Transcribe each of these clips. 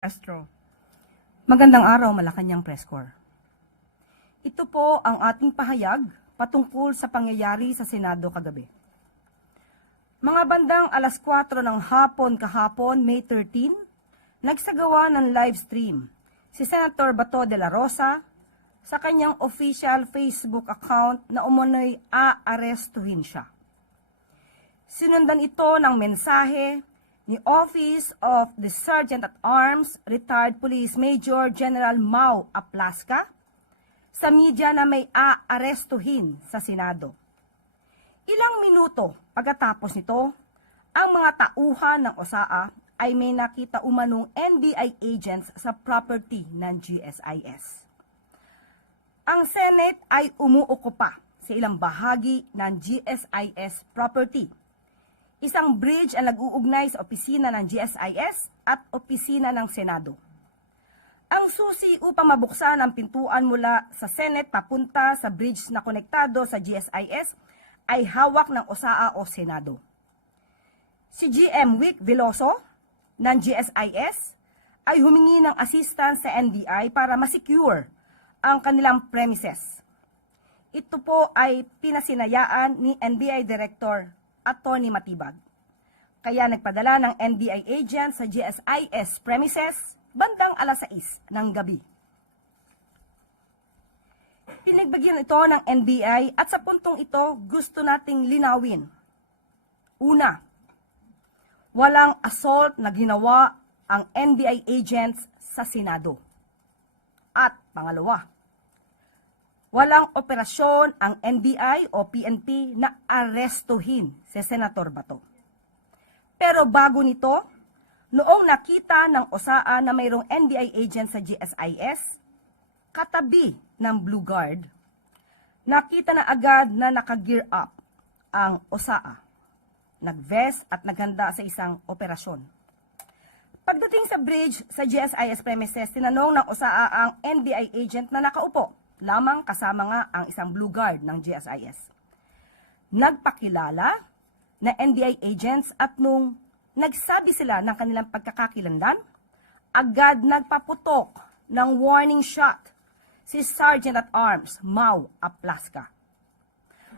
Castro. Magandang araw, Malacanang Press Corps. Ito po ang ating pahayag patungkol sa pangyayari sa Senado kagabi. Mga bandang alas 4 ng hapon kahapon, May 13, nagsagawa ng live stream si Senator Bato de la Rosa sa kanyang official Facebook account na umano'y aarestuhin siya. Sinundan ito ng mensahe ni Office of the Sergeant at Arms, Retired Police Major General Mau Aplaska, sa media na may aarestuhin sa Senado. Ilang minuto pagkatapos nito, ang mga tauhan ng OSAA ay may nakita umanong NBI agents sa property ng GSIS. Ang Senate ay umuukupa sa ilang bahagi ng GSIS property. Isang bridge ang nag-uugnay sa opisina ng GSIS at opisina ng Senado. Ang susi upang mabuksan ang pintuan mula sa Senate papunta sa bridge na konektado sa GSIS ay hawak ng OSAA o Senado. Si GM Wick Veloso ng GSIS ay humingi ng assistance sa NBI para masecure ang kanilang premises. Ito po ay pinasinayaan ni NBI Director Atty. Matibag. Kaya nagpadala ng NBI agent sa GSIS premises bandang alas 6 ng gabi. Pinagbagyan ito ng NBI at sa puntong ito gusto nating linawin. Una, walang assault na ginawa ang NBI agents sa Senado. At pangalawa, walang operasyon ang NBI o PNP na arestuhin si Senator Bato. Pero bago nito, noong nakita ng OSAA na mayroong NBI agent sa GSIS, katabi ng Blue Guard, nakita na agad na naka-gear up ang OSAA, nag-vest at naghanda sa isang operasyon. Pagdating sa bridge sa GSIS premises, tinanong ng OSAA ang NBI agent na nakaupo lamang kasama nga ang isang Blue Guard ng GSIS. Nagpakilala na NBI agents at nung nagsabi sila ng kanilang pagkakakilanlan, agad nagpaputok ng warning shot si Sergeant at Arms Mau Aplaska.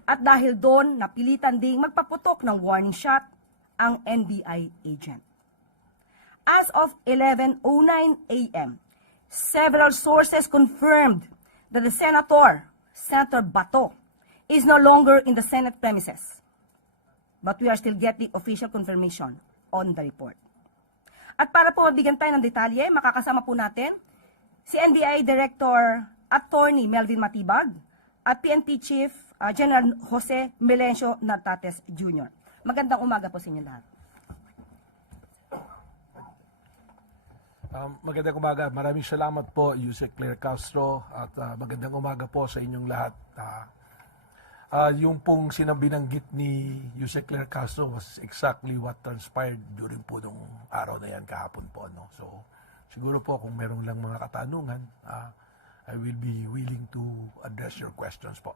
At dahil doon, napilitan ding magpaputok ng warning shot ang NBI agent. As of 11:09 a.m., several sources confirmed that the Senator Bato, is no longer in the Senate premises. But we are still getting official confirmation on the report. At para po mabigyan tayo ng detalye, makakasama po natin si NBI Director Atty. Melvin Matibag at PNP Chief General Jose Melencio Nartates Jr. Magandang umaga po sa inyo lahat. Magandang umaga. Maraming salamat po, Yusek Claire Castro, at magandang umaga po sa inyong lahat. Yung pong sinabinanggit ni Yusek Claire Castro was exactly what transpired during po nung araw na yan kahapon po. No? So, siguro po kung meron lang mga katanungan, I will be willing to address your questions po.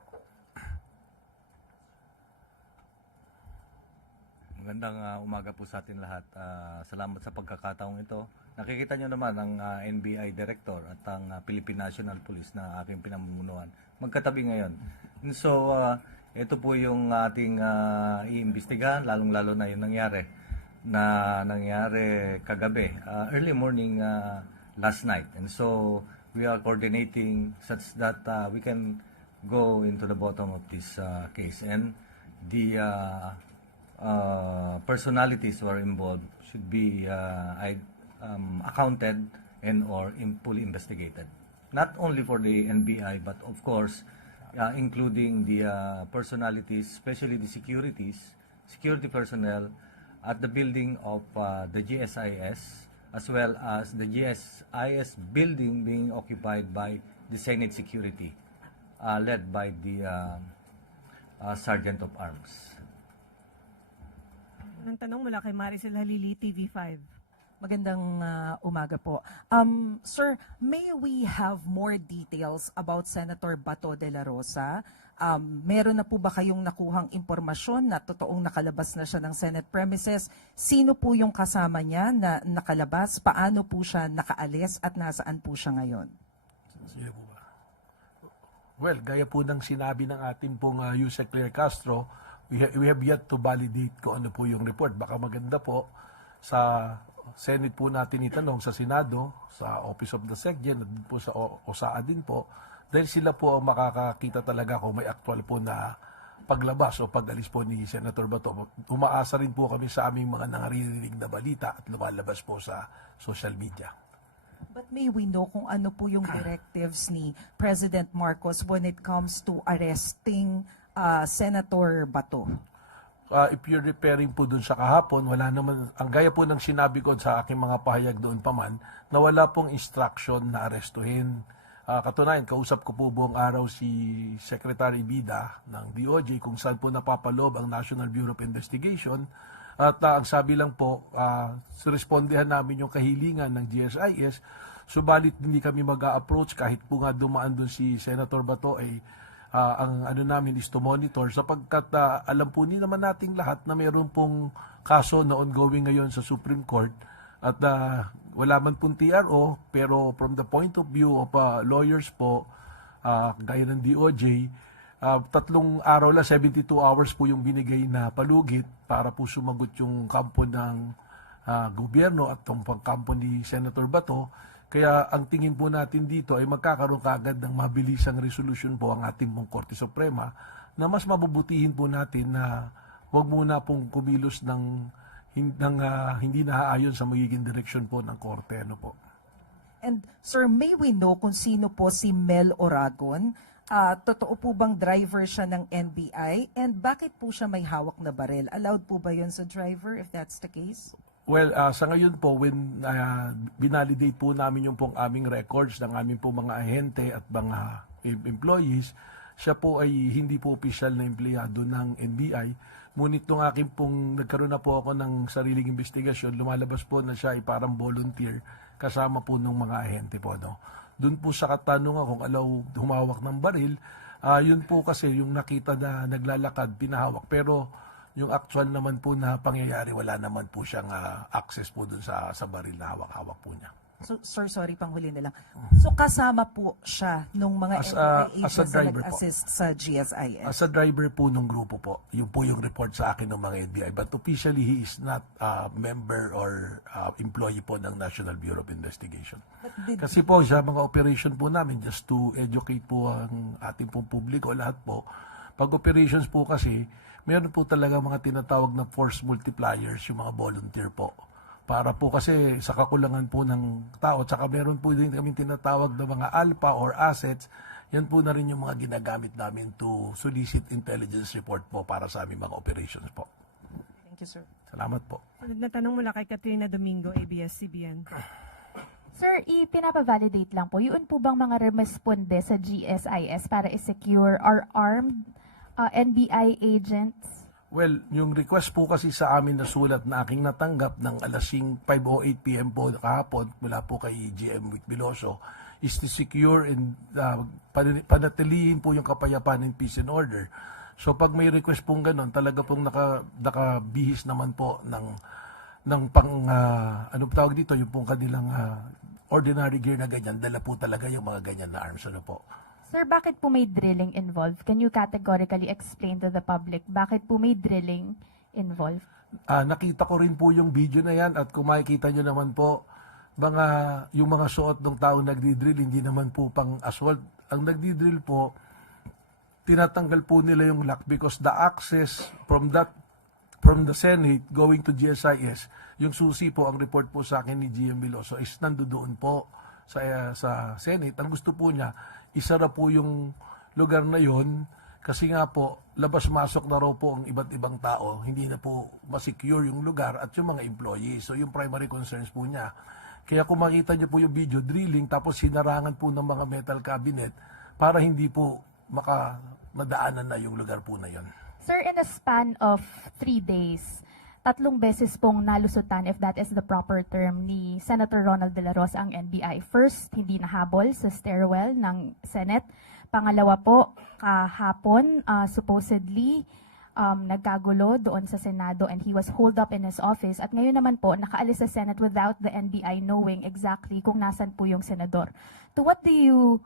Magandang umaga po sa atin lahat. Salamat sa pagkakataong ito. Nakikita nyo naman ang NBI Director at ang Philippine National Police na aking pinamumunuan magkatabi ngayon. And so, ito po yung ating iimbestigahan, lalong-lalo na yung nangyari kagabi, early morning last night. And so, we are coordinating such that we can go into the bottom of this case. And the personalities who are involved should be accounted and or fully investigated. Not only for the NBI, but of course, including the personalities, especially the security personnel at the building of the GSIS, as well as the GSIS building being occupied by the Senate Security, led by the Sergeant of Arms. Ang tanong mula kay Maricel Halili, TV5. Magandang umaga po. Sir, may we have more details about Senator Bato de la Rosa? Meron na po ba kayong nakuhang impormasyon na totoong nakalabas na siya ng Senate premises? Sino po yung kasama niya na nakalabas? Paano po siya nakaalis at nasaan po siya ngayon? Sige po ba? Well, gaya po ng sinabi ng ating pong Yusek Claire Castro, we have yet to validate kung ano po yung report. Baka maganda po sa Senate po natin itanong, sa Senado, sa Office of the SecGen, at po sa OSAA din po, dahil sila po ang makakakita talaga kung may actual po na paglabas o pag-alis po ni Senator Bato. Umaasa rin po kami sa aming mga nangarinig na balita at lumalabas po sa social media. But may we know kung ano po yung directives ni President Marcos when it comes to arresting Senator Bato? If you're referring po dun sa kahapon, wala naman, ang gaya po ng sinabi ko sa aking mga pahayag doon pa man, na wala pong instruction na arestuhin. Katunayan, kausap ko po buong araw si Secretary Bida ng DOJ kung saan po napapaloob ang National Bureau of Investigation. At ang sabi lang po, respondihan namin yung kahilingan ng GSIS, subalit hindi kami mag-a-approach kahit po nga dumaan dun si Senator Bato ay ang ano namin is to monitor sapagkat alam po ni naman nating lahat na mayroon pong kaso na ongoing ngayon sa Supreme Court at wala man pong TRO, pero from the point of view of lawyers po, gaya ng DOJ, 3 araw lang, 72 hours po yung binigay na palugit para po sumagot yung kampo ng gobyerno at yung kampo ni Senator Bato. Kaya ang tingin po natin dito ay magkakaroon kaagad ng mabilisang resolution po ang ating pong Korte Suprema na mas mabubutihin po natin na huwag muna pong kumilos ng hindi naaayon sa magiging direksyon po ng Korte. Ano po? And sir, may we know kung sino po si Mel Oragon? Totoo po bang driver siya ng NBI? And bakit po siya may hawak na baril? Allowed po ba yun sa driver if that's the case? Well, sa ngayon po, when binalidate po namin yung pong aming records ng aming pong mga ahente at mga employees, siya po ay hindi po opisyal na empleyado ng NBI. Ngunit nung aking pong nagkaroon na po ako ng sariling investigasyon, lumalabas po na siya ay parang volunteer kasama po ng mga ahente po. No? Doon po sa katanungan kung alaw humawak ng baril, yun po kasi yung nakita na naglalakad, pinahawak. Pero yung actual naman po na pangyayari, wala naman po siyang access po dun sa baril na hawak-hawak po niya. So, sir, sorry, panghuli na lang. So, kasama po siya nung mga As NBI a agents na driver po. nag-assist sa GSIS? As a driver po nung grupo po, yun po yung report sa akin ng mga NBI. But officially, he is not a member or employee po ng National Bureau of Investigation. Kasi po sa mga operation po namin, just to educate po ang ating pong publiko, lahat po, pag operations po kasi, meron po talaga mga tinatawag na force multipliers, yung mga volunteer po. Para po kasi sa kakulangan po ng tao, tsaka meron po din kami tinatawag na mga alpha or assets, yan po na rin yung mga ginagamit namin to solicit intelligence report po para sa aming mga operations po. Thank you, sir. Salamat po. Sunod na tanong mula kay Katrina Domingo, ABS-CBN. Sir, ipinapavalidate lang po, yun po bang mga responde sa GSIS para i-secure or armed NBI agents? Well, yung request po kasi sa amin na sulat na aking natanggap ng alas 5:08 p.m. po kahapon mula po kay GM Vic Veloso is to secure and panatilihin po yung kapayapaan and peace and order. So pag may request pong ganun, talaga pong nakabihis naman po ng anong tawag dito, yung pong kanilang ordinary gear na ganyan, dala po talaga yung mga ganyan na arms. Ano po? Sir, bakit po may drilling involved? Can you categorically explain to the public bakit po may drilling involved? Nakita ko rin po yung video na yan at kung makikita nyo naman po, yung mga suot ng tao nagdi-drill, hindi naman po pang assault. Ang nagdi-drill po, tinatanggal po nila yung lock because the access from the Senate going to GSIS, yung susi po, ang report po sa akin ni GM Veloso is nandoon po sa Senate. Ang gusto po niya, isara po yung lugar na yon kasi nga po, labas-masok na raw po ang iba't ibang tao. Hindi na po masecure yung lugar at yung mga employees. So yung primary concerns po niya. Kaya kung makita niyo po yung video, drilling, tapos sinarangan po ng mga metal cabinet para hindi po madaanan na yung lugar po na yon. Sir, in a span of 3 days, 3 beses pong nalusutan, if that is the proper term, ni Senator Ronald De La Rosa ang NBI. First, hindi nahabol sa stairwell ng Senate. Pangalawa po, kahapon, supposedly, nagkagulo doon sa Senado and he was holed up in his office. At ngayon naman po, nakaalis sa Senate without the NBI knowing exactly kung nasan po yung senador. To what do you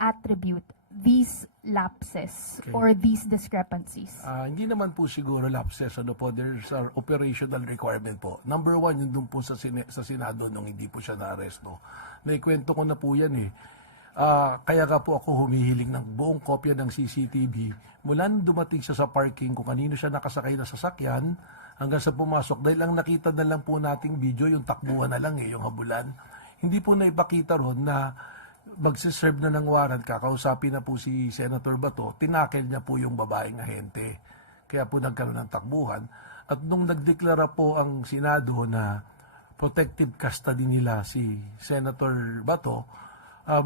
attribute these lapses or these discrepancies? Hindi naman po siguro lapses. Ano po, there's an operational requirement po. Number one, yun doon po sa Senado nung hindi po siya na-aresto. Naikwento ko na po yan eh. Kaya nga po ako humihiling ng buong kopya ng CCTV mula nung dumating siya sa parking kung kanino siya nakasakay na sasakyan hanggang sa pumasok. Dahil ang nakita na lang po nating video, yung takbuhan na lang yung habulan. Hindi po naipakita ron na magsiserve na ng warrant, kakausapin na po si Senator Bato, tinakel niya po yung babaeng ahente. Kaya po nagkaroon ng takbuhan. At nung nagdeklara po ang Senado na protective custody nila si Senator Bato,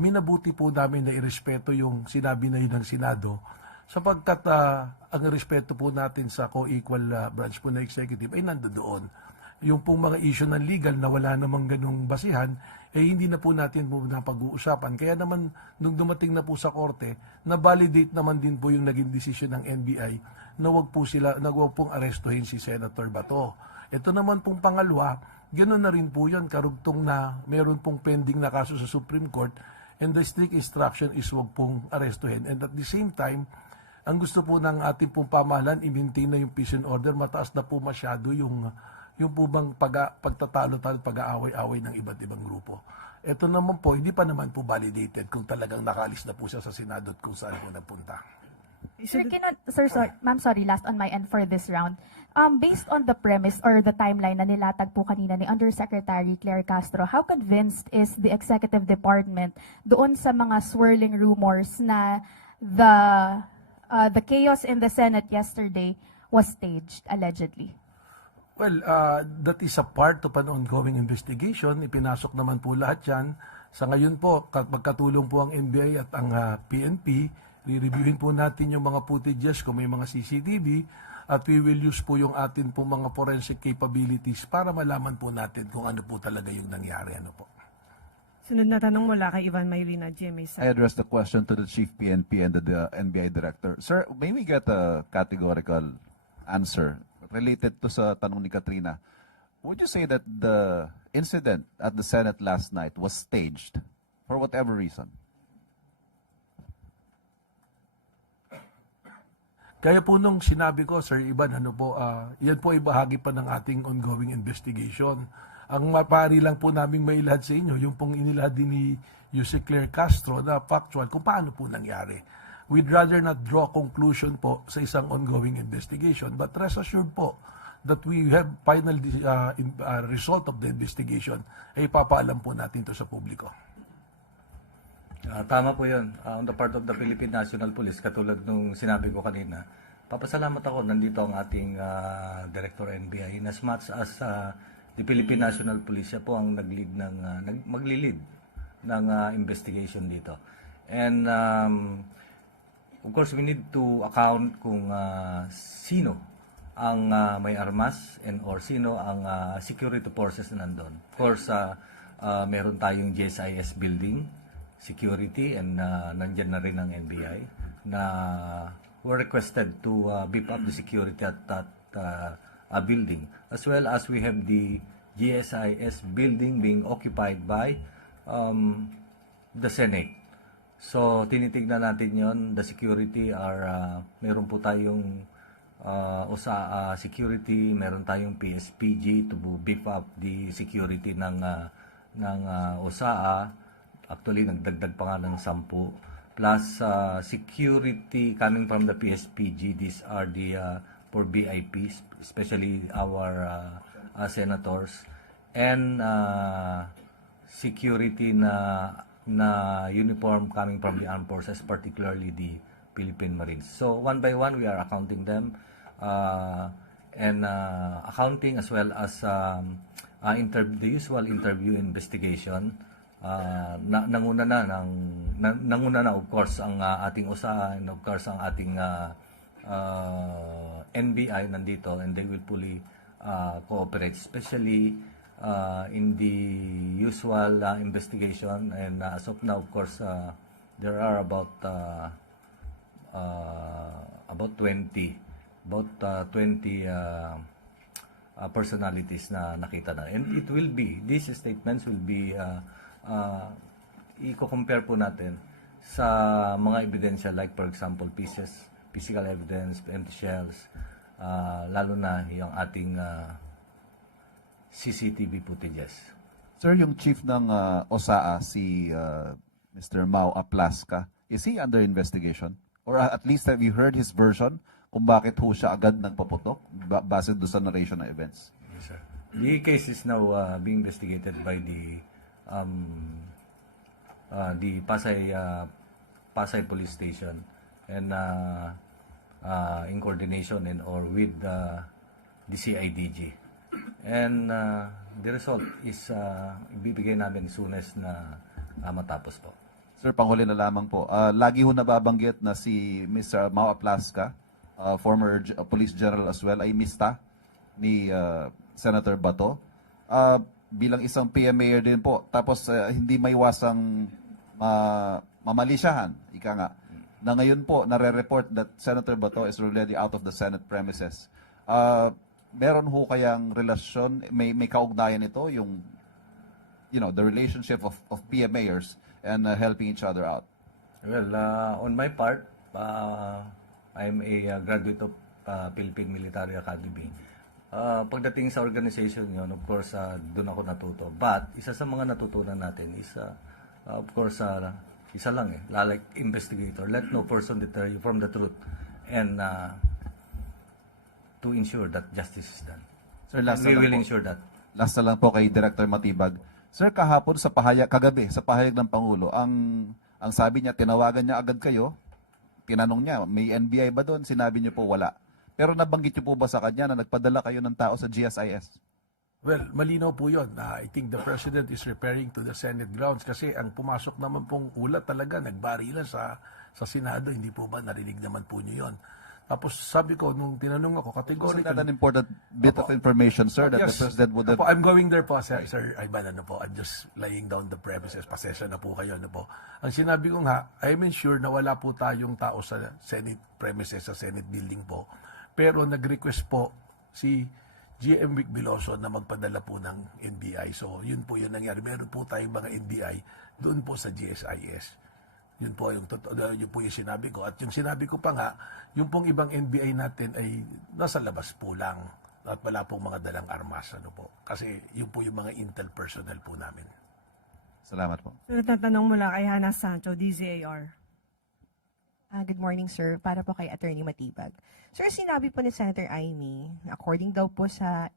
minabuti po namin na irespeto yung sinabi na yun ng Senado sapagkat ang respeto po natin sa co-equal branch po na executive ay nandoon. Yung pong mga issue ng legal na wala namang ganung basihan, hindi na po natin po napag-uusapan. Kaya naman, nung dumating na po sa korte, na-validate naman din po yung naging desisyon ng NBI na wag pong arestuhin si Senator Bato. Ito naman pong pangalawa, ganoon na rin po yun, karugtong na meron pong pending na kaso sa Supreme Court and the strict instruction is wag pong arestuhin. And at the same time, ang gusto po ng ating pong pamahalaan, i-maintain na yung peace and order, mataas na po masyado yung po bang pagtatalo-talo, pag-aaway-away ng iba't ibang grupo. Ito naman po, hindi pa naman po validated kung talagang nakalis na po siya sa Senado at kung saan po napunta. Ma'am, sorry, last on my end for this round. Based on the premise or the timeline na nilatag po kanina ni Undersecretary Claire Castro, how convinced is the Executive Department doon sa mga swirling rumors na the chaos in the Senate yesterday was staged, allegedly? Well, that is a part of an ongoing investigation. Ipinasok naman po lahat yan. Sa ngayon po, magkatulong po ang NBI at ang PNP, re-reviewin po natin yung mga footages kung may mga CCTV at we will use po yung atin po mga forensic capabilities para malaman po natin kung ano po talaga yung nangyari. Ano po. Sunod na tanong mula kay Ivan Mayrina, GMA I address the question to the Chief PNP and the NBI Director. Sir, may we get a categorical answer related to sa tanong ni Katrina? Would you say that the incident at the Senate last night was staged for whatever reason? Kaya po nung sinabi ko, Sir Ivan, yan po ay bahagi pa ng ating ongoing investigation. Ang mapari lang po namin mailahad sa inyo, yung pong inilahad din ni Yusek Claire Castro na factual kung paano po nangyari. We'd rather not draw conclusion po sa isang ongoing investigation, but rest assured po that we have final result of the investigation ay papaalam po natin to sa publiko. Tama po yun. On the part of the Philippine National Police, katulad nung sinabi ko kanina, papasalamat ako, nandito ang ating Director NBI in as much as the Philippine National Police, siya po ang maglilid ng investigation dito. And of course, we need to account kung sino ang may armas or sino ang security forces na nandun. Of course, meron tayong GSIS building, security, and nandyan na rin ang NBI na were requested to beef up the security at that building. As well as we have the GSIS building being occupied by the Senate. So, tinitignan natin yon. The security meron po tayong security, meron tayong PSPG to beef up the security ng OSAA. Actually, nagdagdag pa nga ng 10. Plus, security coming from the PSPG. These are for VIPs, especially our senators. And security na uniform coming from the armed forces, particularly the Philippine Marines. So, one by one, we are accounting them and accounting as well as the usual interview investigation. Nanguna na of course ang ating OSA and of course ang ating NBI nandito, and they will fully cooperate, especially in the usual investigation. And as of now, of course, there are about 20 personalities na nakita na. And it will be, these statements will be, i-compare po natin sa mga ebidensya like for example physical evidence, empty shells, lalo na yung ating CCTV footages. Sir, yung chief ng OSAA, si Mr. Mau Aplaska, is he under investigation? Or at least have you heard his version kung bakit ho siya agad nagpaputok base doon sa narration ng events? Yes, sir. The case is now being investigated by the Pasay Police Station and in coordination or with the CIDG. And the result is ibibigay namin as soon as na matapos po. Sir, panghuli na lamang po. Lagi ho nababanggit na si Mr. Mau Aplaska, former police general as well, ay mista ni Senator Bato. Bilang isang PM mayor din po. Tapos hindi maiwasang mamalisyahan, ika nga, na ngayon po nare-report that Senator Bato is already out of the Senate premises. Meron ho kayang relasyon, may kaugnayan ito, yung, the relationship of PM mayors and helping each other out? Well, on my part, I'm a graduate of Philippine Military Academy. Pagdating sa organization yun, of course, doon ako natuto. But, isa sa mga natutunan natin is, of course, isa lang like investigator. Let no person deter you from the truth. And to ensure that justice is done. Sir, last We na lang will po. ensure that. Last na lang po kay Director Matibag. Sir, kahapon sa kagabi sa pahayag ng Pangulo, ang sabi niya, tinawagan niya agad kayo, tinanong niya, may NBI ba doon? Sinabi niyo po wala. Pero nabanggit niyo po ba sa kanya na nagpadala kayo ng tao sa GSIS? Well, malinaw po yun. I think the President is referring to the Senate grounds kasi ang pumasok naman pong ulat talaga, nagbarilan sa Senado. Hindi po ba narinig naman po niyo yun? Tapos sabi ko, nung tinanong ako, Wasn't categorically... that an important bit of information, sir, that the Yes. President would have... Opo, I'm going there po, Sir Ivan, I'm just laying down the premises. Pasensya na po kayo, po. Ang sinabi ko nga, I'm sure na wala po tayong tao sa Senate premises, sa Senate building po. Pero nag-request po si GM Vic Biloso na magpadala po ng NBI. So, yun po yung nangyari. Meron po tayong mga NBI doon po sa GSIS. Yun po yung sinabi ko. At yung sinabi ko pa nga, yung pong ibang NBI natin ay nasa labas po lang. At wala pong mga dalang armas. Kasi yun po yung mga intel personnel po namin. Salamat po. Sunod na tanong mula kay Hannah Sancho, DZAR. Good morning, sir. Para po kay Attorney Matibag. Sir, sinabi po ni Senator Amy, according daw po sa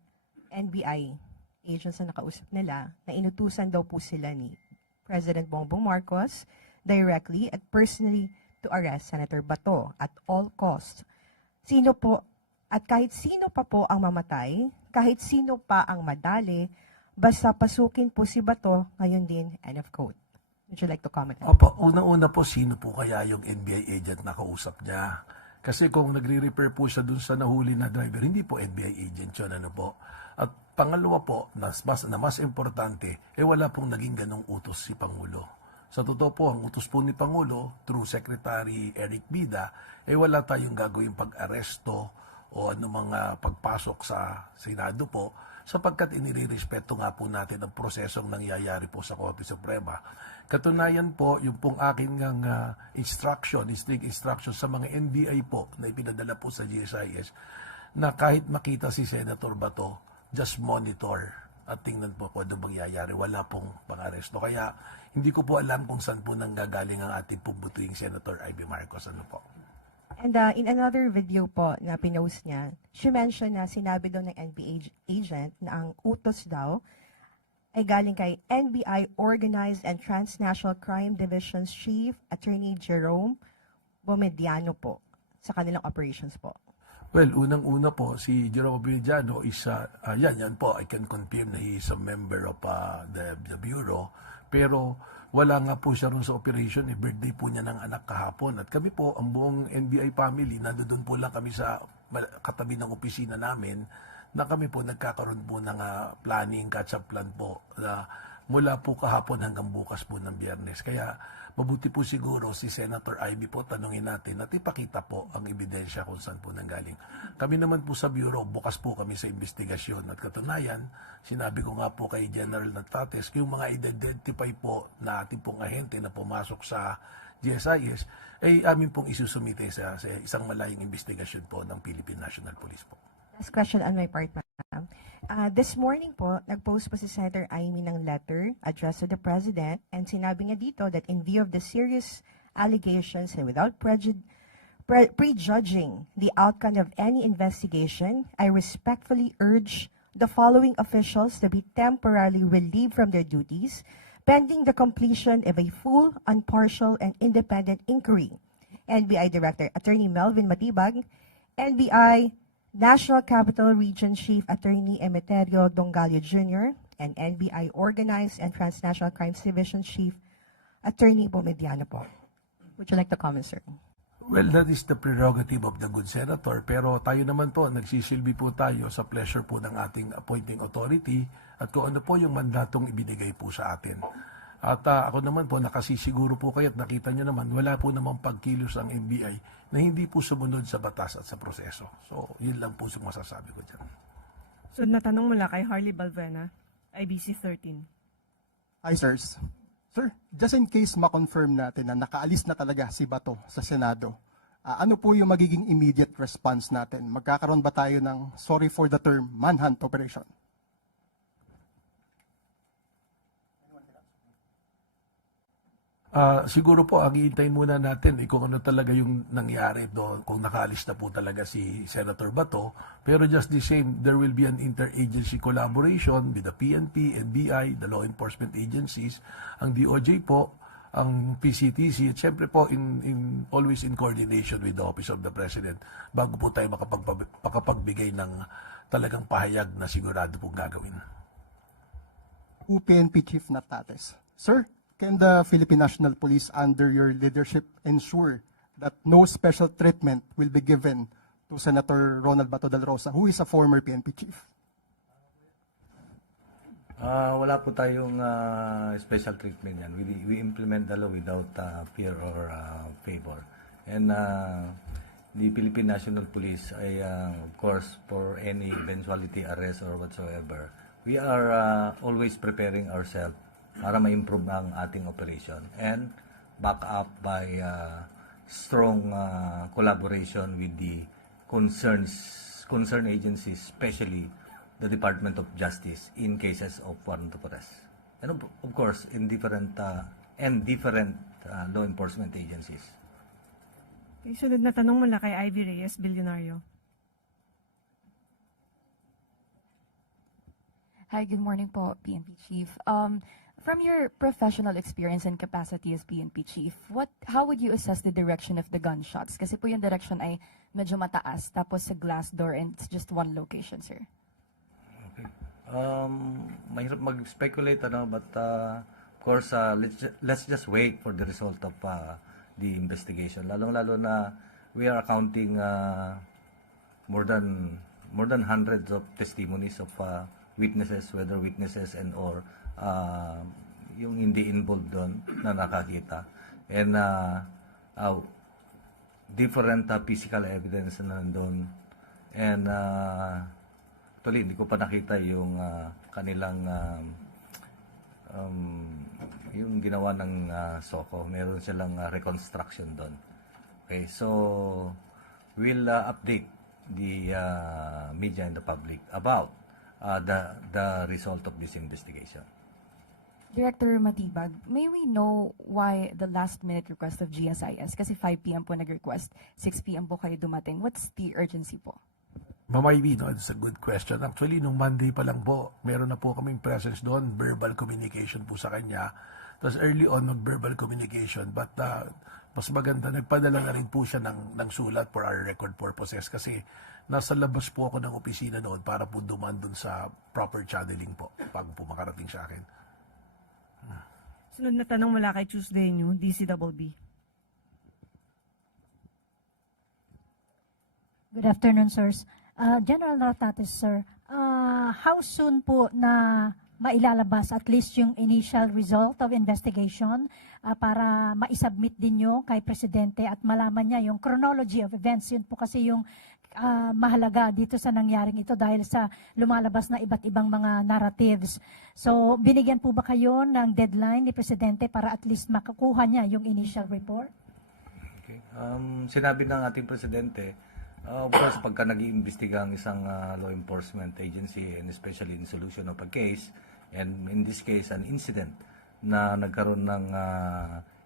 NBI agents na nakausap nila, na inutusan daw po sila ni President Bongbong Marcos directly at personally to arrest Senator Bato at all costs. Sino po, at kahit sino pa po ang mamatay, kahit sino pa ang madali, basta pasukin po si Bato, ngayon din, end of quote. Would you like to comment? Opo, unang-una po, sino po kaya yung NBI agent na kausap niya? Kasi kung nagre-refer po siya dun sa nahuli na driver, hindi po NBI agent yun, po. At pangalawa po, na mas importante, wala pong naging ganong utos si Pangulo. Sa totoo po, ang utos po ni Pangulo, through Secretary Eric Bida, wala tayong gagawing pag-aresto o mga pagpasok sa Senado po, sapagkat inirespeto nga po natin ang prosesong nangyayari po sa Korte Suprema. Katunayan po, yung pong aking strict instruction sa mga NBI po na ipinadala po sa GSIS, na kahit makita si Senator Bato, just monitor at tingnan po kung ano mangyayari. Wala pong pang-aresto. Kaya hindi ko po alam kung saan po nanggagaling ang ating pumbutuing Senator Ivy Marcos. And in another video po na pinost niya, she mentioned na sinabi daw ng NBI agent na ang utos daw ay galing kay NBI Organized and Transnational Crime Division's Chief Attorney Jerome Bomediano po sa kanilang operations po. Well, unang-una po, si Jerome Bomediano is, yan po, I can confirm na he is a member of the Bureau. Pero wala nga po siya rin sa operation. Birthday po niya ng anak kahapon. At kami po, ang buong NBI family, nandoon po lang kami sa katabi ng opisina namin, na kami po nagkakaroon po ng planning, catch-up plan po, na mula po kahapon hanggang bukas po ng Biyernes. Kaya mabuti po siguro si Senator Ivy po tanungin natin at ipakita po ang ebidensya kung saan po nanggaling. Kami naman po sa Bureau, bukas po kami sa investigasyon at katunayan, sinabi ko nga po kay General Natates, yung mga identify po na ating pong ahente na pumasok sa GSIS, ay amin pong isusumite sa isang malayang investigasyon po ng Philippine National Police po. Last question on my part, ma'am. This morning po, nag-post po si Senator Amy ng letter addressed to the President and sinabi niya dito that in view of the serious allegations and without prejudging the outcome of any investigation, I respectfully urge the following officials to be temporarily relieved from their duties pending the completion of a full, impartial, and independent inquiry. NBI Director Attorney Melvin Matibag, NBI National Capital Region Chief Attorney Emeterio Dongalio Jr., and NBI Organized and Transnational Crimes Division Chief Attorney Bomediano po. Would you like to comment, sir? Well, that is the prerogative of the good senator. Pero tayo naman po, nagsisilbi po tayo sa pleasure po ng ating appointing authority at kung ano po yung mandatong ibinigay po sa atin. At ako naman po, nakasisiguro po kayo at nakita nyo naman, wala po namang pagkilos ang NBI na hindi po sumunod sa batas at sa proseso. So, yun lang po yung masasabi ko dyan. So, natanong mula kay Harley Balvena, IBC 13. Hi, sirs. Sir, just in case ma-confirm natin na nakaalis na talaga si Bato sa Senado, ano po yung magiging immediate response natin? Magkakaroon ba tayo ng, sorry for the term, manhunt operation? Siguro po, ang iintayin muna natin kung ano talaga yung nangyari doon, kung nakaalis na po talaga si Senator Bato. Pero just the same, there will be an interagency collaboration with the PNP, NBI, the law enforcement agencies, ang DOJ po, ang PCTC, at syempre po always in coordination with the Office of the President bago po tayo makapagbigay ng talagang pahayag na sigurado pong gagawin. UPNP Chief Natates. Sir, can the Philippine National Police under your leadership ensure that no special treatment will be given to Senator Ronald Bato del Rosa, who is a former PNP chief? Wala po tayong special treatment yan. We implement the law without fear or favor. And the Philippine National Police ay, of course, for any eventuality, arrest or whatsoever, we are always preparing ourselves para ma-improve ang ating operation and back up by strong collaboration with the concerned agencies, especially the Department of Justice in cases of warrant of arrest. And of course, in different law enforcement agencies. Okay, sunod na tanong mula kay Ivy Reyes, Bilyonaryo. Hi, good morning po, PNP Chief. From your professional experience and capacity as PNP Chief, how would you assess the direction of the gunshots? Kasi po yung direction ay medyo mataas, tapos sa glass door and it's just one location, sir. Okay. Mahirap mag-speculate, but of course, let's just wait for the result of the investigation. Lalong-lalo na we are accounting more than hundreds of testimonies of witnesses, whether witnesses and or yung hindi involved doon na nakakita. And different physical evidence na nandun. And actually, hindi ko pa nakita yung kanilang yung ginawa ng SOCO. Meron silang reconstruction doon. Okay, so we'll update the media and the public about the result of this investigation. Director Matibag, may we know why the last-minute request of GSIS? Kasi 5 p.m. po nag-request, 6 p.m. po kayo dumating. What's the urgency po? Mamaybi, no? It's a good question. Actually, nung Monday pa lang po, meron na po kaming presence doon, verbal communication po sa kanya. Tapos early on, verbal communication. But mas maganda, nagpadala na rin po siya ng sulat for our record purposes kasi nasa labas po ako ng opisina noon para po dumaan doon sa proper channeling po bago po makarating sa akin. Sunod na tanong mula kay Tuesday New, DCWB. Good afternoon, sirs. General Natates, sir. How soon po na mailalabas at least yung initial result of investigation para maisubmit din nyo kay Presidente at malaman niya yung chronology of events. Yun po kasi yung mahalaga dito sa nangyaring ito dahil sa lumalabas na iba't ibang mga narratives. So, binigyan po ba kayo ng deadline ni Presidente para at least makakuha niya yung initial report? Okay. Sinabi ng ating Presidente, of course, pagka nag-iimbestiga ang isang law enforcement agency, and especially in solution of a case, and in this case, an incident na nagkaroon ng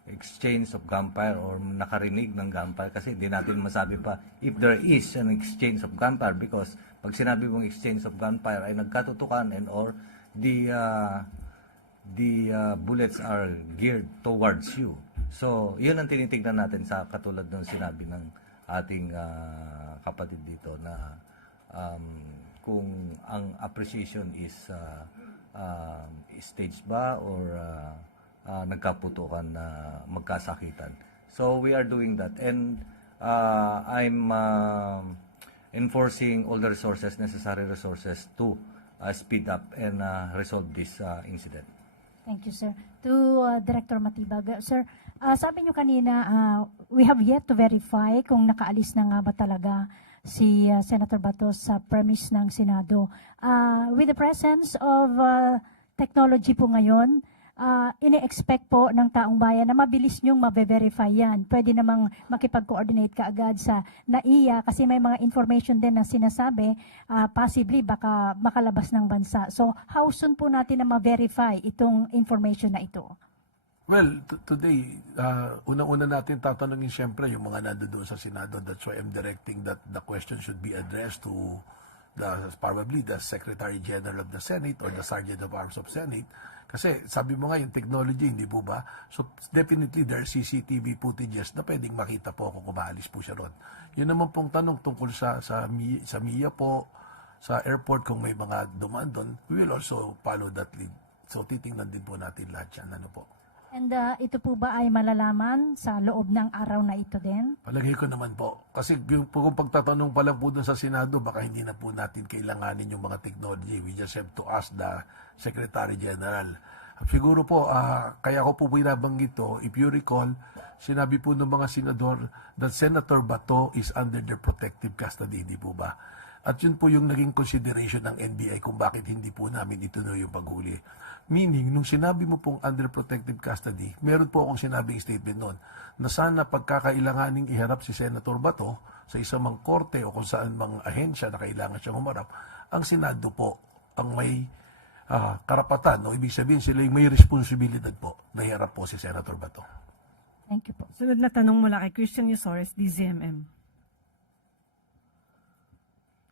exchange of gunfire or nakarinig ng gunfire, kasi hindi natin masabi pa if there is an exchange of gunfire, because pag sinabi mong exchange of gunfire ay nagkatutukan and or the bullets are geared towards you. So, yun ang tinitignan natin sa katulad ng sinabi ng ating kapatid dito na kung ang appreciation is staged ba or nagkaputukan na magkasakitan. So we are doing that, and I'm enforcing all the necessary resources to speed up and resolve this incident. Thank you, sir. To Director Matibag. Sir, sabi nyo kanina, we have yet to verify kung nakaalis na nga ba talaga si Senator Bato sa premise ng Senado. With the presence of technology po ngayon, ini-expect po ng taong bayan na mabilis nyong mabe-verify yan. Pwede namang makipag-coordinate ka agad sa NAIA kasi may mga information din na sinasabi, possibly baka makalabas ng bansa. So, how soon po natin na ma-verify itong information na ito? Well, today, unang-una natin tatanungin siyempre yung mga nandoon sa Senado. That's why I'm directing that the question should be addressed to probably the Secretary General of the Senate or the Sergeant of Arms of Senate. Kasi sabi mo nga yung technology, hindi po ba? So definitely there are CCTV footages na pwedeng makita po kung kumaalis po siya ron. Yun naman pong tanong tungkol sa MIA po, sa airport kung may mga dumaan doon, we will also follow that lead. So titingnan din po natin lahat yan. Ano po? And ito po ba ay malalaman sa loob ng araw na ito din? Palagay ko naman po. Kasi kung pagtatanong pa lang po dun sa Senado, baka hindi na po natin kailanganin yung mga technology. We just have to ask the Secretary General. Siguro po, kaya ko po binabanggit to, if you recall, sinabi po ng mga senador that Senator Bato is under their protective custody, di po ba? At yun po yung naging consideration ng NBI kung bakit hindi po namin ituloy yung paghuli. Meaning, nung sinabi mo pong under protective custody, meron po akong sinabing statement noon na sana pagkakailanganing iharap si Senator Bato sa isang mang korte o kung saan mang ahensya na kailangan siyang humarap, ang Senado po ang may karapatan. No? Ibig sabihin sila yung may responsibilidad po na iharap po si Senator Bato. Thank you po. Sunod na tanong mula kay Christian Yusores, DZMM.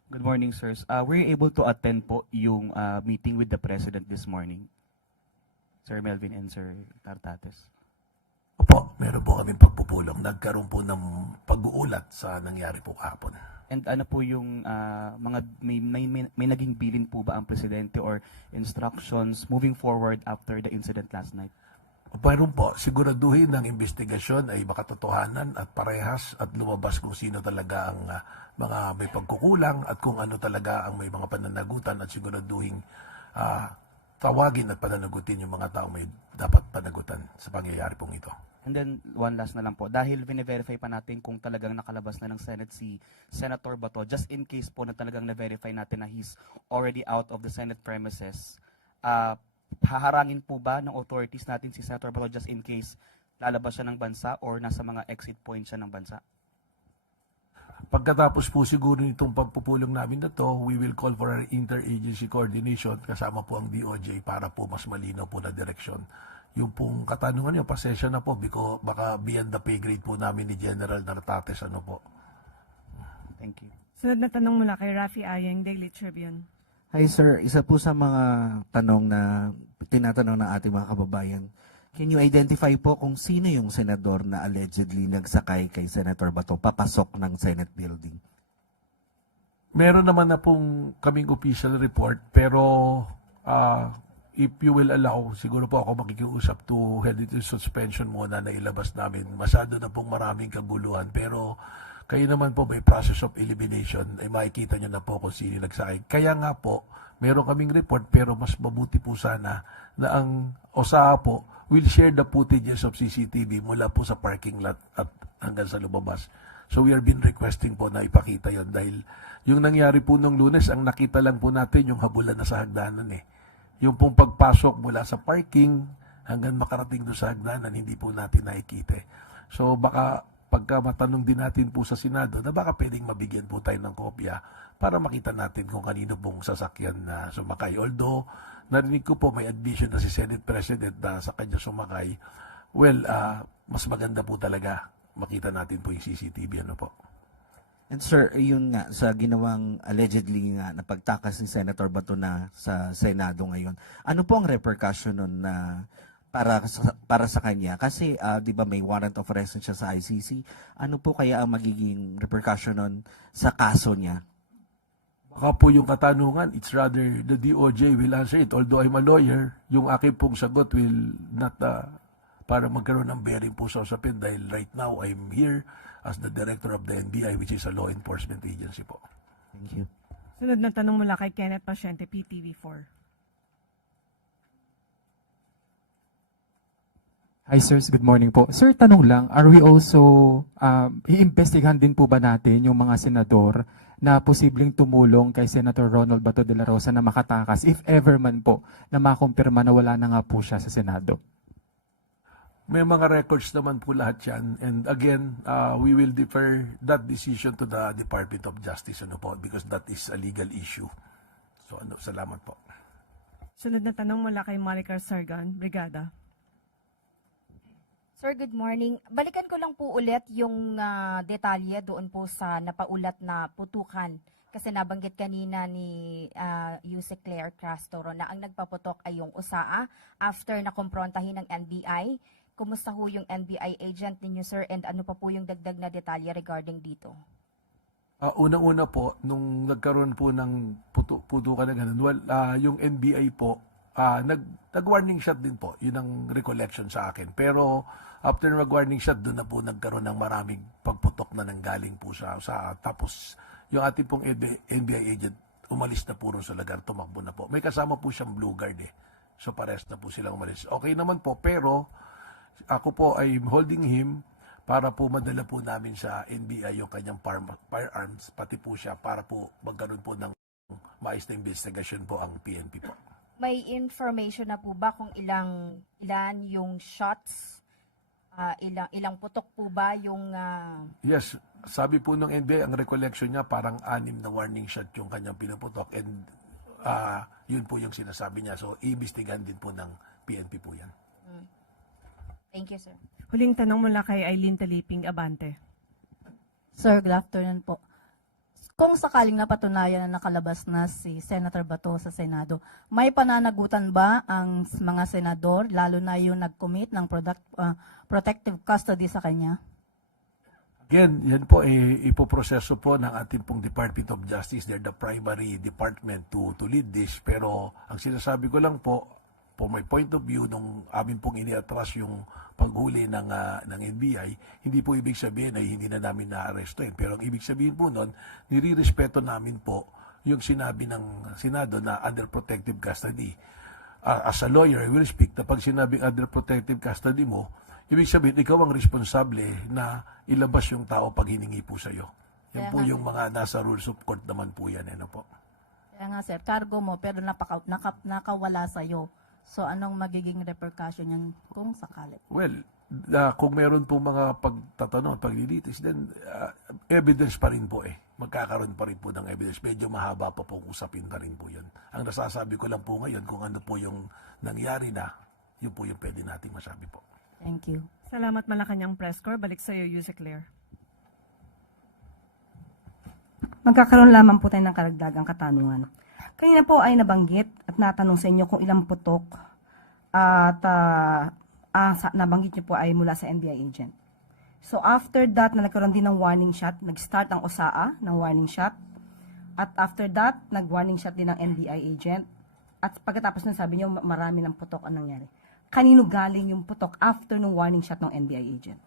Good morning, sirs. Were you able to attend po yung meeting with the President this morning? Sir Melvin and Sir Tartates. Opo, meron po kami pagpupulong. Nagkaroon po ng pag-uulat sa nangyari po kahapon. And ano po yung mga may naging bilin po ba ang Presidente or instructions moving forward after the incident last night? Meron po, siguraduhin ng investigasyon ay makatotohanan at parehas at lumabas kung sino talaga ang mga may pagkukulang at kung ano talaga ang may mga pananagutan at siguraduhin tawagin at pananagutin yung mga tao may dapat panagutan sa pangyayari pong ito. And then, one last na lang po. Dahil vine-verify pa natin kung talagang nakalabas na ng Senate si Senator Bato, just in case po na talagang na-verify natin na he's already out of the Senate premises, haharangin po ba ng authorities natin si Senator Bato just in case lalabas siya ng bansa or nasa mga exit point siya ng bansa? Pagkatapos po siguro nitong pagpupulong namin na to, we will call for an interagency coordination kasama po ang DOJ para po mas malinaw po na direksyon. Yung pong katanungan niyo, pasensya na po because baka beyond the pay grade po namin ni General Nartates. Ano po? Thank you. Sunod na tanong mula kay Rafi Ayeng, Daily Tribune. Hi sir, isa po sa mga tanong na tinatanong ng ating mga kababayan, can you identify po kung sino yung senador na allegedly nagsakay kay Senator Bato papasok ng Senate building? Meron naman na pong kaming official report pero if you will allow, siguro po ako makikiusap to head into suspension muna na ilabas namin. Masyado na pong maraming kaguluhan pero kayo naman po by process of elimination ay makikita nyo na po kung sino nagsakay. Kaya nga po, meron kaming report pero mas mabuti po sana na ang OSAA po will share the footages of CCTV mula po sa parking lot at hanggang sa lumabas. So we are been requesting po na ipakita yon dahil yung nangyari po nung Lunes, ang nakita lang po natin yung habulan na sa hagdanan eh. Yung pong pagpasok mula sa parking hanggang makarating doon sa hagdanan, hindi po natin nakikita. So baka pagka matanong din natin po sa Senado na baka pwedeng mabigyan po tayo ng kopya para makita natin kung kanino pong sasakyan na sumakay. Although, narinig ko po may admission na si Senate President na sa kanya sumakay. Well, mas maganda po talaga makita natin po yung CCTV. Ano po? And sir, yun nga, sa ginawang allegedly nga na pagtakas ni Senator Bato na sa Senado ngayon, ano po ang repercussion nun na para sa kanya? Kasi, di ba may warrant of arrest siya sa ICC? Ano po kaya ang magiging repercussion nun sa kaso niya? Baka po yung katanungan, it's rather the DOJ will answer it. Although I'm a lawyer, yung aking pong sagot will not para magkaroon ng bearing po sa usapin dahil right now I'm here as the director of the NBI, which is a law enforcement agency po. Thank you. Sunod na tanong mula kay Kenneth Pasyente, PTV4. Hi sirs, good morning po. Sir, tanong lang, are we also, iimbestigahan din po ba natin yung mga senador na posibleng tumulong kay Senator Ronald Bato de la Rosa na makatakas, if ever man po, na makumpirma na wala na nga po siya sa Senado? May mga records naman po lahat yan. And again, we will defer that decision to the Department of Justice ano po, because that is a legal issue. So salamat po. Sunod na tanong mula kay Maricar Sargan, Brigada. Sir, good morning. Balikan ko lang po ulit yung detalye doon po sa napaulat na putukan. Kasi nabanggit kanina ni Yusek Claire Castro na ang nagpaputok ay yung USAA after na kumprontahin ng NBI. Kumusta ho yung NBI agent ninyo, sir? And ano pa po yung dagdag na detalye regarding dito? Unang-una po, nung nagkaroon po ng putukan na ganun, yung NBI po, nag-warning shot din po. Yun ang recollection sa akin. Pero after mag-warning shot, doon na po nagkaroon ng maraming pagputok na nanggaling po sa tapos yung ating pong NBI agent, umalis na po rin sa lugar, tumakbo na po. May kasama po siyang blue guard eh. So pares na po silang umalis. Okay naman po, pero ako po ay holding him para po madala po namin sa NBI yung kanyang firearms, pati po siya para po magkaroon po ng maayos na investigasyon po ang PNP po. May information na po ba kung ilan yung shots? Ilang putok po ba yung... Yes, sabi po ng NBI, ang recollection niya parang 6 na warning shot yung kanyang pinuputok and yun po yung sinasabi niya. So, iimbestigahan din po ng PNP po yan. Thank you, sir. Huling tanong mula kay Eileen Taliping, Abante. Sir, good afternoon po. Kung sakaling napatunayan na nakalabas na si Senator Bato sa Senado, may pananagutan ba ang mga senador, lalo na yung nag-commit ng protective custody sa kanya? Again, yan po ipoproseso po ng ating pong Department of Justice. They're the primary department to lead this. Pero ang sinasabi ko lang po, from my point of view, nung amin pong iniatras yung paghuli ng NBI, hindi po ibig sabihin ay hindi na namin na-arrestuin. Pero ang ibig sabihin po nun, nirirespeto namin po yung sinabi ng Senado na under protective custody. As a lawyer, I will speak na pag sinabing under protective custody mo, ibig sabihin, ikaw ang responsable na ilabas yung tao pag hiningi po sa'yo. Yan po yung mga nasa rules of court naman po yan. Ano po? Kaya nga sir, cargo mo pero nakawala sa'yo. So anong magiging repercussion yan kung sakali? Well, kung meron po mga pagtatanong, paglilitis, then evidence pa rin po eh. Magkakaroon pa rin po ng evidence. Medyo mahaba pa pong usapin pa rin po yun. Ang nasasabi ko lang po ngayon, kung ano po yung nangyari na, yun po yung pwede nating masabi po. Thank you. Salamat Malacanang Press Corps. Balik sa iyo, Yusek Claire. Magkakaroon lamang po tayo ng karagdagang katanungan. Kanina po ay nabanggit at natanong sa inyo kung ilang putok at nabanggit niyo po ay mula sa NBI agent. So after that, na nagkaroon din ng warning shot, nag-start ang USAA ng warning shot. At after that, nag-warning shot din ng NBI agent. At pagkatapos nun sabi niyo, marami ng putok ang nangyari. Kanino galing yung putok after ng warning shot ng NBI agent?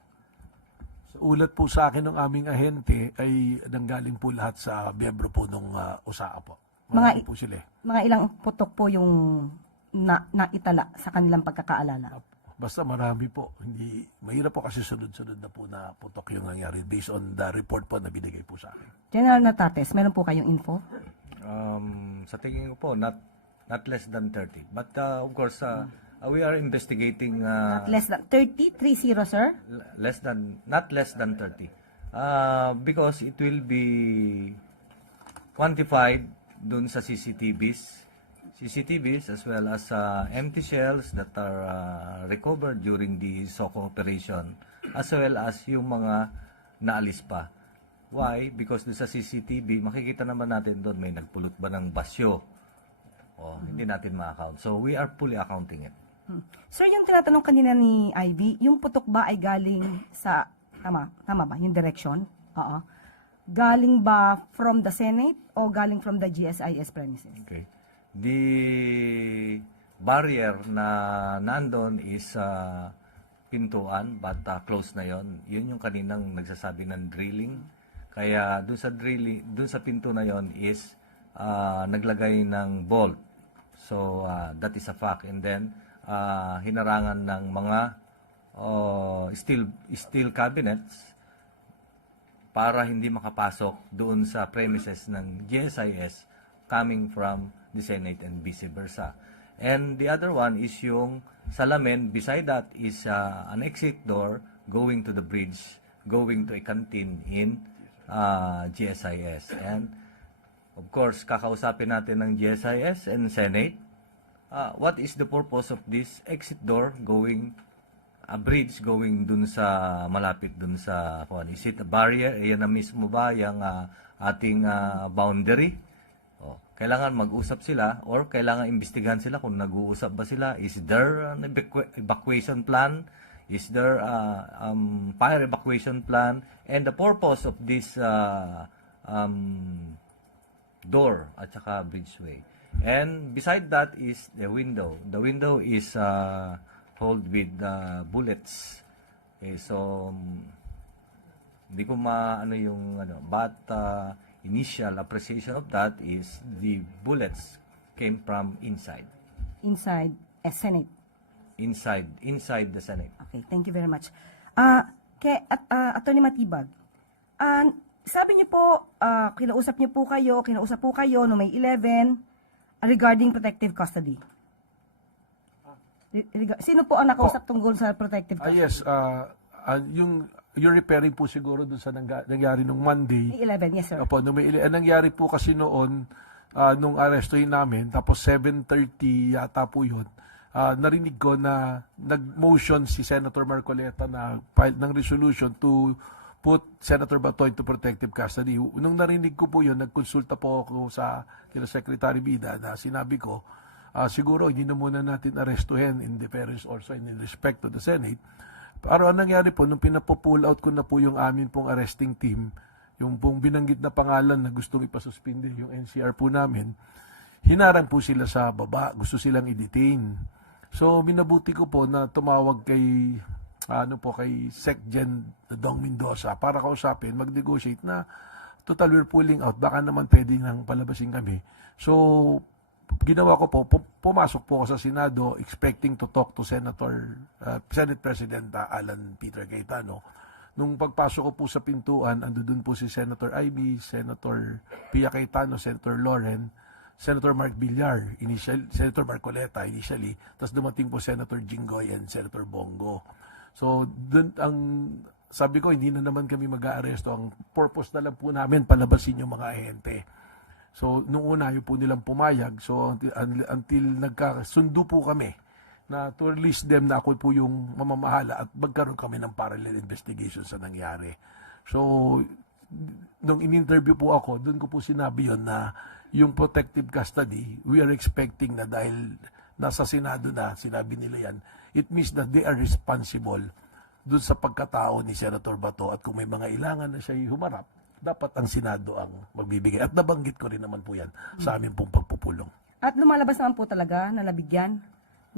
Sa ulat po sa akin ng aming ahente ay nanggaling po lahat sa miyembro po ng USAA po. Marami po sila eh. Mga ilang putok po yung naitala sa kanilang pagkakaalala? Basta marami po. Hindi, mahirap po kasi sunod-sunod na po na putok yung nangyari based on the report po na binigay po sa akin. General Natates, meron po kayong info? Sa tingin ko po, not less than 30. But of course, we are investigating Not less than 30? 30, sir? not less than 30. Because it will be quantified dun sa CCTVs as well as empty shells that are recovered during the SOCO operation, as well as yung mga naalis pa. Why? Because doon sa CCTV, makikita naman natin doon may nagpulot ba ng basyo. Hindi natin ma-account. So we are fully accounting it. Sir, yung tinatanong kanina ni Ivy, yung putok ba ay galing sa, tama ba, yung direction? Oo. Galing ba from the Senate o galing from the GSIS premises? Okay. The barrier na nandun is pintuan, but close na yon. Yun yung kaninang nagsasabi ng drilling. Kaya dun sa pinto na yon is naglagay ng bolt. So that is a fact. And then hinarangan ng mga steel cabinets para hindi makapasok doon sa premises ng GSIS coming from the Senate and vice versa. And the other one is yung salamin. Beside that is an exit door going to the bridge, going to a canteen in GSIS. And of course, kakausapin natin ng GSIS and Senate. What is the purpose of this exit door going, a bridge going dun sa, malapit dun sa, is it a barrier? Ayan na mismo ba yung ating boundary? Kailangan mag-usap sila or kailangan imbestigahan sila kung nag-uusap ba sila. Is there an evacuation plan? Is there fire evacuation plan? And the purpose of this door at saka bridgeway. And beside that is the window. The window is hold with bullets. Okay, so hindi ko maano yung but initial appreciation of that is the bullets came from inside. Inside a Senate? Inside the Senate. Okay, thank you very much. Attorney Matibag, sabi niyo po, kinausap po kayo no May 11 regarding protective custody. Sino po ang nakausap tungkol sa protective custody? Yes, you're referring po siguro dun sa nangyari nung Monday. May 11, yes sir. Opo, nangyari po kasi noon, nung arestuhin namin, tapos 7:30 yata po yun, narinig ko na nag-motion si Senator Marcoleta na file ng resolution to put Senator Bato into protective custody. Nung narinig ko po yun, nagkonsulta po ako sa kina Secretary Bida na sinabi ko, siguro hindi na muna natin arestuhin in deference also in respect to the Senate. Pero ang nangyari po, nung pinapo-pull out ko na po yung amin pong arresting team, yung pong binanggit na pangalan na gustong ipasuspinde, yung NCR po namin, hinarang po sila sa baba, gusto silang i-detain. So, minabuti ko po na tumawag kay, kay SecGen Dong Mendoza para kausapin, mag-negotiate na total we're pulling out, baka naman pwede nang palabasin kami. So, ginawa ko po, pumasok po ako sa Senado expecting to talk to Senate President Alan Peter Cayetano. Nung pagpasok ko po sa pintuan, ando dun po si Senator Ivy, Senator Pia Cayetano, Senator Loren, Senator Mark Villar, Senator Marcoleta initially, tapos dumating po Senator Jinggoy and Senator Bongo. So, dun sabi ko, hindi na naman kami mag-aaresto. Ang purpose na lang po namin, palabasin yung mga ahente. So, nung una, yung po nilang pumayag. So, until nagkasundo po kami na to release them na ako po yung mamamahala at magkaroon kami ng parallel investigation sa nangyari. So, nung in-interview po ako, doon ko po sinabi yon na yung protective custody, we are expecting na dahil nasa Senado na, sinabi nila yan, it means that they are responsible doon sa pagkatao ni Senator Bato at kung may mga ilangan na siya humarap, dapat ang Senado ang magbibigay. At nabanggit ko rin naman po yan sa aming pong pagpupulong. At lumalabas naman po talaga na nabigyan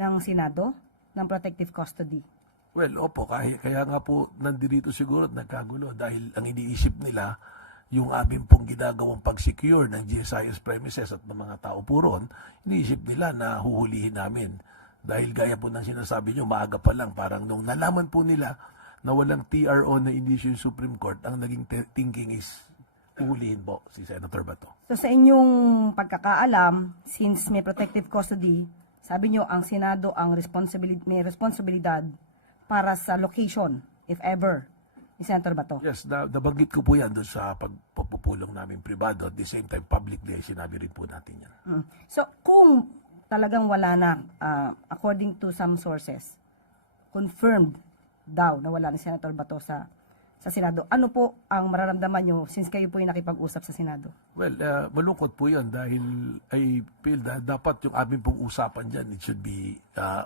ng Senado ng protective custody. Well, opo, kaya nga po nandito siguro at nagkagulo dahil ang iniisip nila yung aming pong ginagawang pag-secure ng GSIS premises at ng mga tao po ron, iniisip nila na huhulihin namin. Dahil gaya po ng sinasabi nyo, maaga pa lang, parang nung nalaman po nila na walang TRO na in-issue yung Supreme Court, ang naging thinking is huhulihin po si Senator Bato. So sa inyong pagkakaalam, since may protective custody, sabi nyo ang Senado ang may responsibilidad para sa location, if ever, ni Senator Bato. Yes, nabanggit ko po yan doon sa pagpupulong namin privado. At the same time, publicly, sinabi rin po natin yan. So kung talagang wala na, according to some sources, confirmed daw na wala ni Senator Bato sa Senado, ano po ang mararamdaman nyo since kayo po yung nakipag-usap sa Senado? Well, malungkot po yan dahil I feel na dapat yung aming pong usapan dyan, it should be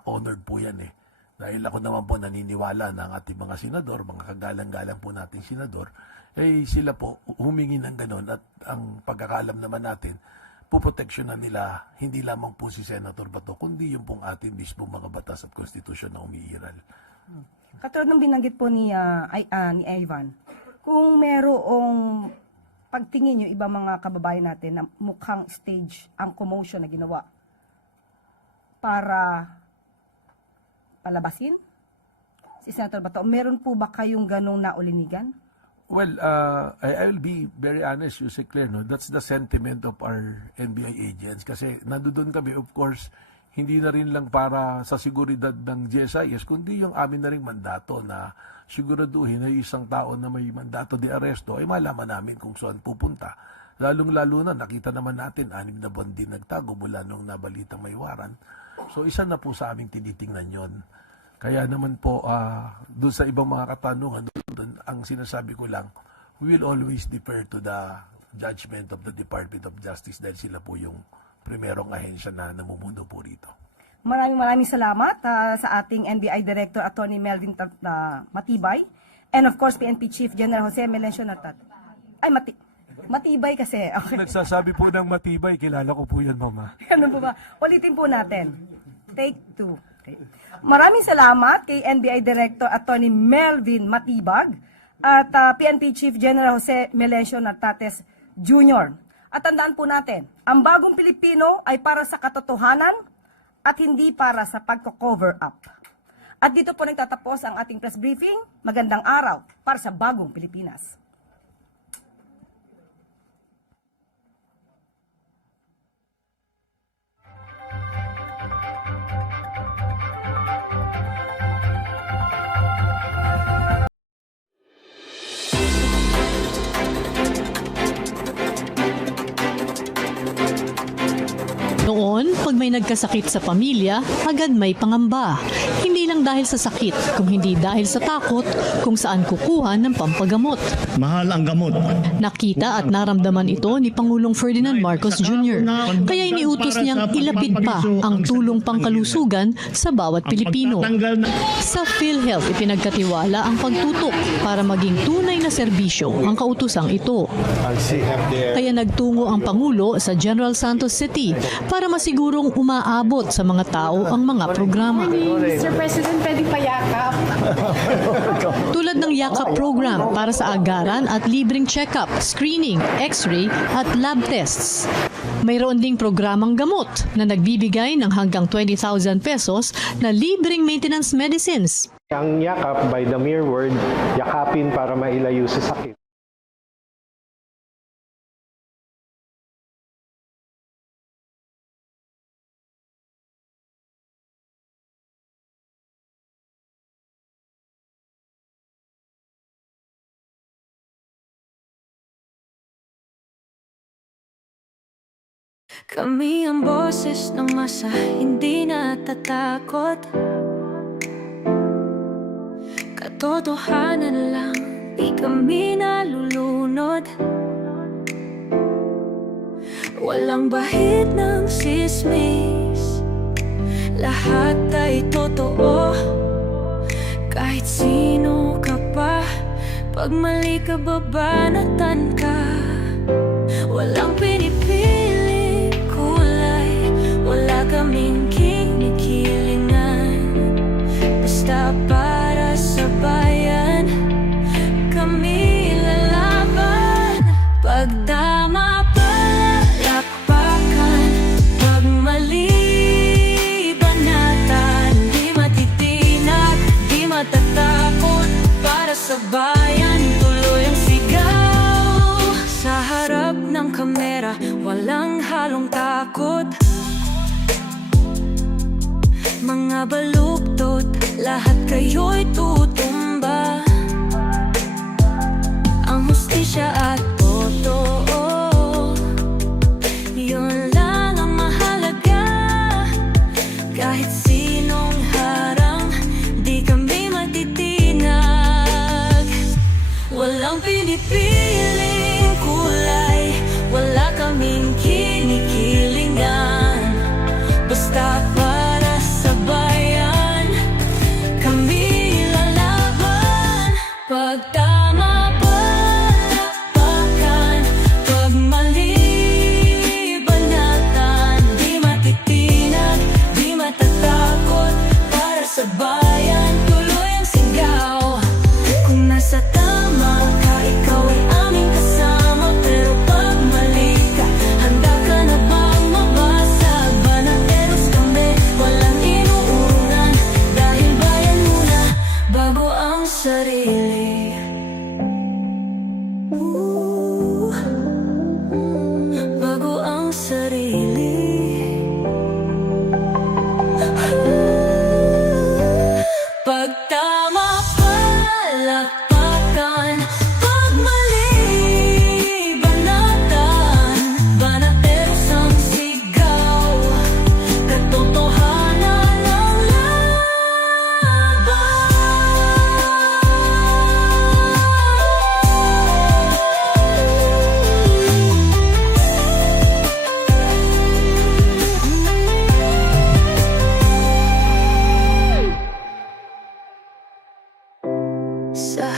honored po yan eh. Dahil ako naman po naniniwala na ang ating mga senador, mga kagalang-galang po nating senador, eh sila po humingi ng ganon at ang pagkakalam naman natin, puproteksyonan nila hindi lamang po si Senator Bato, kundi yung pong ating mismo mga batas at konstitusyon na umiiral. Katulad ng binanggit po ni Ivan, kung merong pagtingin yung ibang mga kababayan natin na mukhang stage ang commotion na ginawa para palabasin si Senator Bato, meron po ba kayong ganong naulinigan? Well, I will be very honest, you say clear, no? That's the sentiment of our NBI agents kasi nandoon kami, of course, hindi na rin lang para sa seguridad ng GSIS, kundi yung amin na rin mandato na siguraduhin na isang tao na may mandato de aresto ay malaman namin kung saan pupunta. Lalong-lalo na, nakita naman natin, 6 na buwan din nagtago mula nung nabalitang may waran. So, isa na po sa aming tinitingnan yon. Kaya naman po, doon sa ibang mga katanungan, doon, ang sinasabi ko lang, we will always defer to the judgment of the Department of Justice dahil sila po yung primerong ahensya na namumuno po rito. Maraming salamat sa ating NBI Director Attorney Melvin Matibay and of course PNP Chief General Jose Melencio Natat. Ay, Matibay kasi. Okay. Nagsasabi po ng matibay, kilala ko po yan, Mama. Ano po ba? Ulitin po natin. Take 2. Okay. Maraming salamat kay NBI Director Attorney Melvin Matibag at PNP Chief General Jose Melencio Nartates Jr. At tandaan po natin, ang bagong Pilipino ay para sa katotohanan at hindi para sa pagko-cover up. At dito po nagtatapos ang ating press briefing. Magandang araw para sa bagong Pilipinas. Noon, pag may nagkasakit sa pamilya, agad may pangamba. Hindi lang dahil sa sakit, kung hindi dahil sa takot kung saan kukuha ng pampagamot. Mahal ang gamot. Nakita at naramdaman ito ni Pangulong Ferdinand Marcos Jr. Kaya iniutos niyang ilapit pa ang tulong pangkalusugan sa bawat Pilipino. Sa PhilHealth, ipinagkatiwala ang pagtutok para maging tunay na serbisyo ang kautosang ito. Kaya nagtungo ang Pangulo sa General Santos City para masigurong umaabot sa mga tao ang mga programa. Mr. President, pwedeng payakap. Tulad ng Yakap program para sa agaran at libreng check-up, screening, x-ray at lab tests. Mayroon ding programang gamot na nagbibigay ng hanggang 20,000 pesos na libreng maintenance medicines. Ang yakap, by the mere word, yakapin para mailayo sa sakit. Kami ang boses ng masa, hindi natatakot. Katotohanan lang, di kami nalulunod. Walang bahid ng sismis, lahat ay totoo. Kahit sino ka pa, pag mali ka babanatan ka. Walang pinipili kulay, wala kaming kinikilingan. Basta para sa bayan, kami lalaban. sa bayan, tuloy ang sigaw. Sa harap ng kamera, walang halong takot. Mga baluktot, lahat kayo'y tutumba. Ang hustisya at totoo, yun lang ang mahalaga. Kahit sinong harang, di kami matitinag. Walang pinipiling kulay, wala kaming kinikilingan. Basta para sa bayan, kami lalaban. Pag tama palakpakan, pag mali banatan, di matitinag, di matatakot. Para sa bayan, tuloy ang sigaw. Kung nasa tama ka, ikaw ay aming kasama. Pero pag mali ka, handa ka na bang mabasag? Banateros kami, walang inuurungan. Dahil bayan muna, bago ang sarili. Bago ang sarili. Pag tama palakpakan, pag mali banatan, banateros ang sigaw. Katotohanan ang laban. Sa